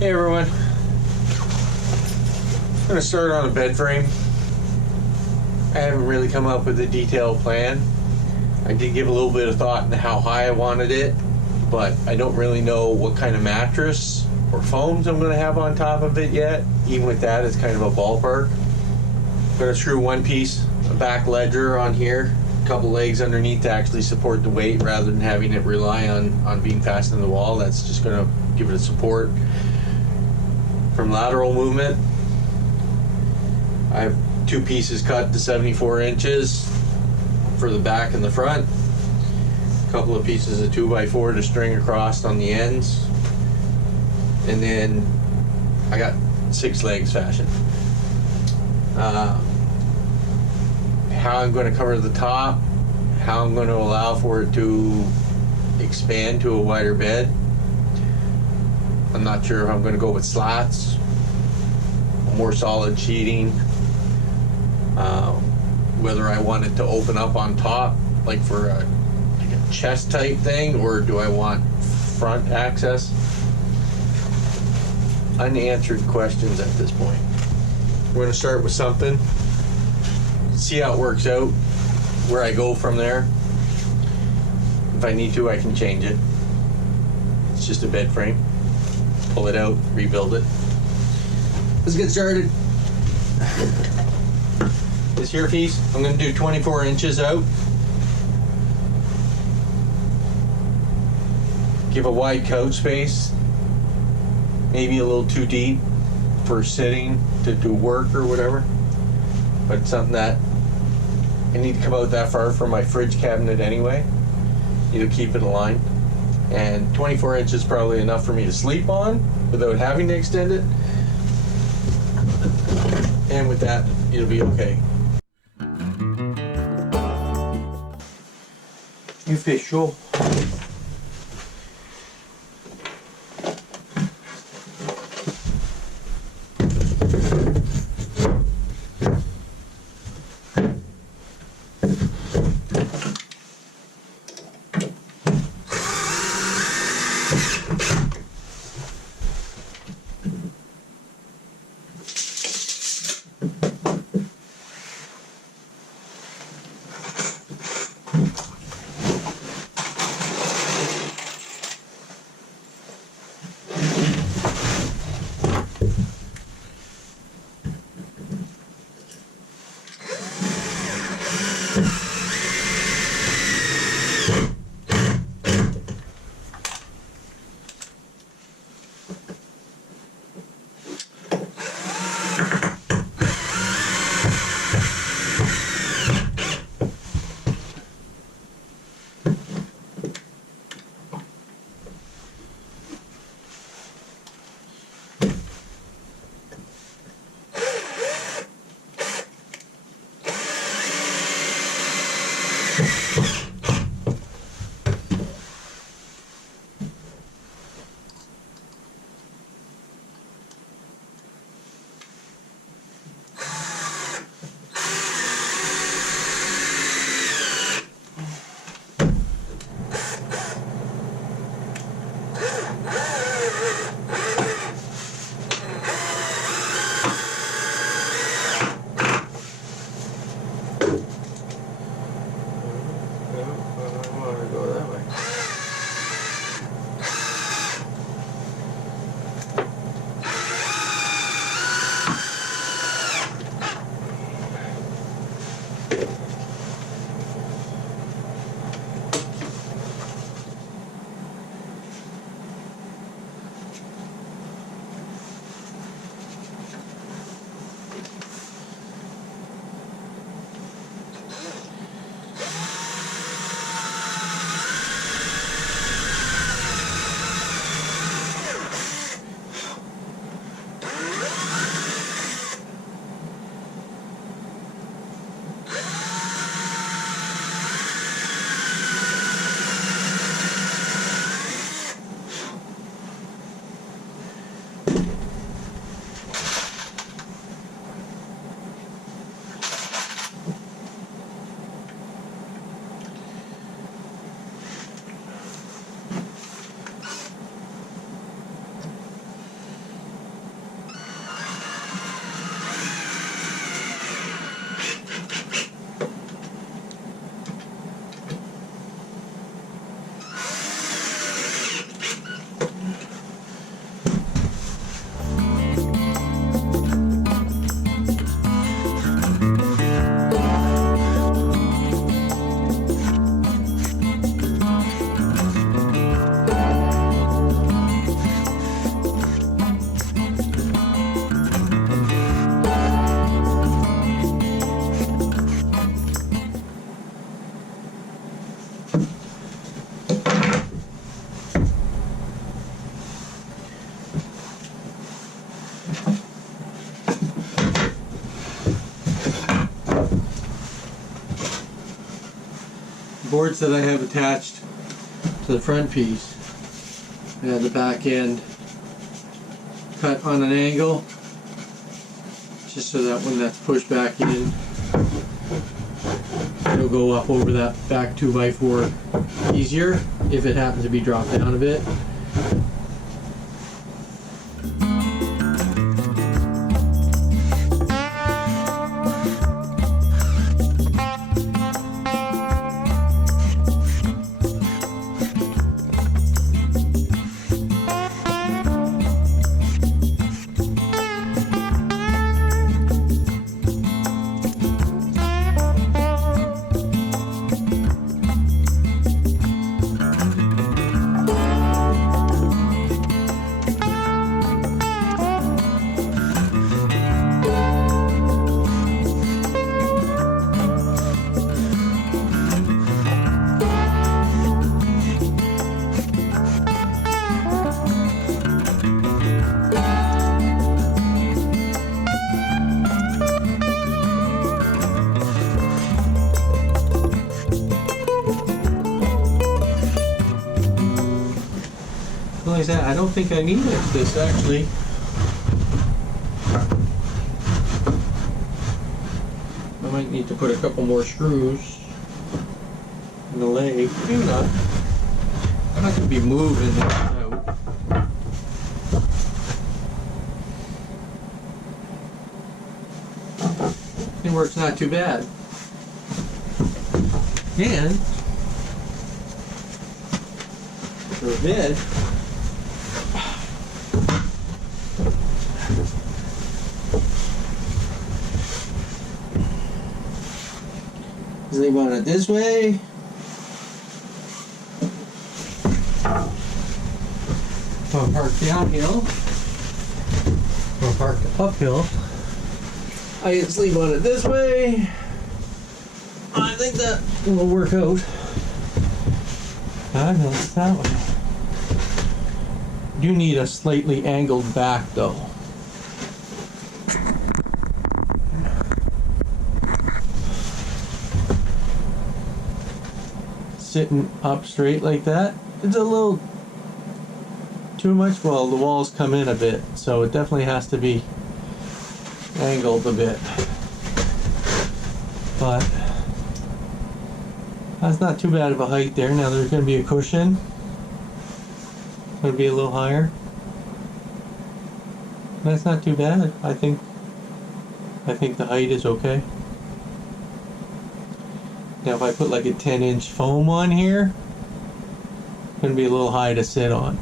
Hey everyone, I'm going to start on a bed frame. I haven't really come up with a detailed plan. I did give a little bit of thought into how high I wanted it, but I don't really know what kind of mattress or foams I'm going to have on top of it yet. Even with that, it's kind of a ballpark. I'm going to screw one piece, a back ledger on here, a couple legs underneath to actually support the weight rather than having it rely on being fastened to the wall. That's just going to give it a support from lateral movement. I have two pieces cut to 74 inches for the back and the front. A couple of pieces of 2x4 to string across on the ends. And then I got 6 legs fashioned. How I'm going to cover the top, how I'm going to allow for it to expand to a wider bed. I'm not sure if I'm going to go with slats, more solid sheeting, whether I want it to open up on top, like for a chest type thing, or do I want front access? Unanswered questions at this point. We're going to start with something, see how it works out, where I go from there. If I need to, I can change it. It's just a bed frame. Pull it out, rebuild it. Let's get started. This here piece, I'm going to do 24 inches out. Give a wide couch space. Maybe a little too deep for sitting to do work or whatever. But it's something that I need to come out that far from my fridge cabinet anyway. Need to keep it aligned. And 24 inches is probably enough for me to sleep on without having to extend it. And with that, it'll be okay. You fish, Joel. boards that I have attached to the front piece. I have the back end cut on an angle, just so that when that's pushed back in, it'll go up over that back 2x4 easier if it happens to be dropped down a bit. Like that, I don't think I need this actually. I might need to put a couple more screws in the leg. Maybe not. I'm not going to be moving it out. It works not too bad. And for a bed, they want it this way. I'll park downhill. I'll park uphill. I can sleep on it this way. I think that will work out. I know it's that way. You need a slightly angled back though. Sitting up straight like that, it's a little too much. Well, the walls come in a bit, so it definitely has to be angled a bit. But that's not too bad of a height there. Now there's going to be a cushion. It's going to be a little higher. That's not too bad. I think the height is okay. Now if I put like a 10-inch foam on here, it's going to be a little high to sit on.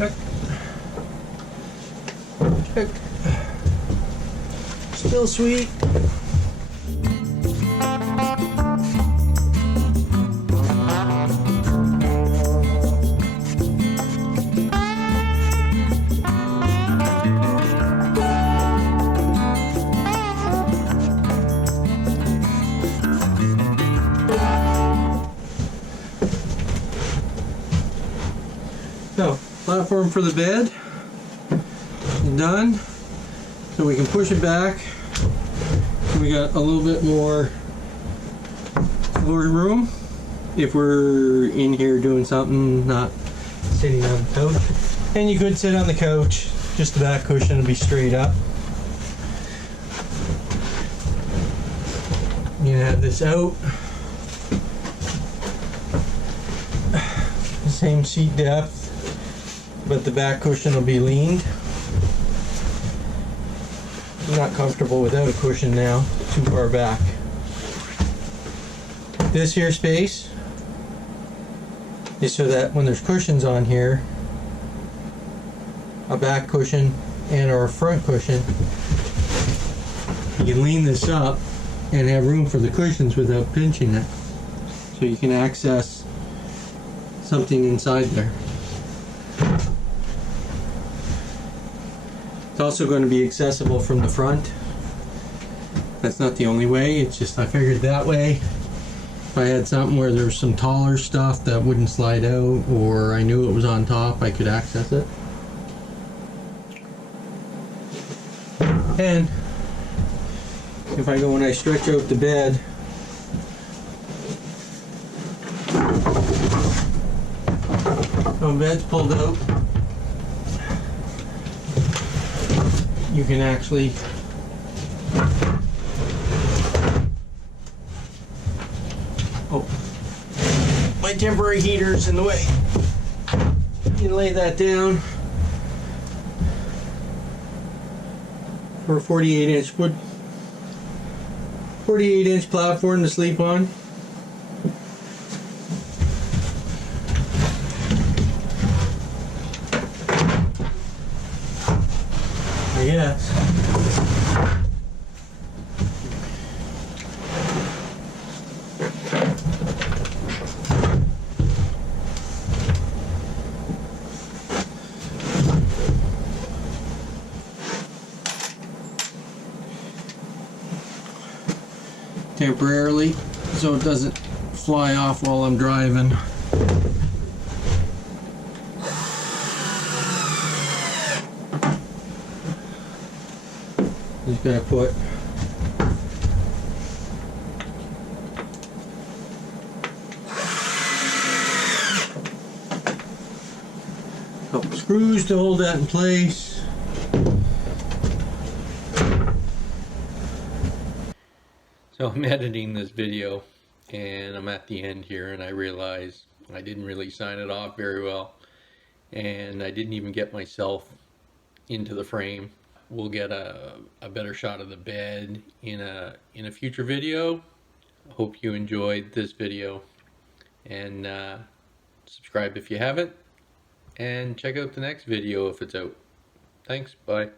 Check. Check. Still sweet. So, platform for the bed is done. So we can push it back. We got a little bit more room. if we're in here doing something, not sitting on the couch. And you could sit on the couch, just the back cushion will be straight up. You can have this out. Same seat depth, but the back cushion will be leaned. I'm not comfortable without a cushion now, too far back. This here space is so that when there's cushions on here, a back cushion and or a front cushion, you can lean this up and have room for the cushions without pinching it. So you can access something inside there. It's also going to be accessible from the front. That's not the only way, it's just I figured that way, if I had something where there's some taller stuff that wouldn't slide out, or I knew it was on top, I could access it. And if I go and I stretch out the bed, when the bed's pulled out, you can actually my temporary heater's in the way. You lay that down for a 48-inch wood, 48-inch platform to sleep on. Yes. Temporarily, so it doesn't fly off while I'm driving. Just gonna put a couple screws to hold that in place. So I'm editing this video and I'm at the end here and I realize I didn't really sign it off very well and I didn't even get myself into the frame. We'll get a better shot of the bed in a future video. Hope you enjoyed this video, and subscribe if you haven't, and check out the next video if it's out. Thanks, bye.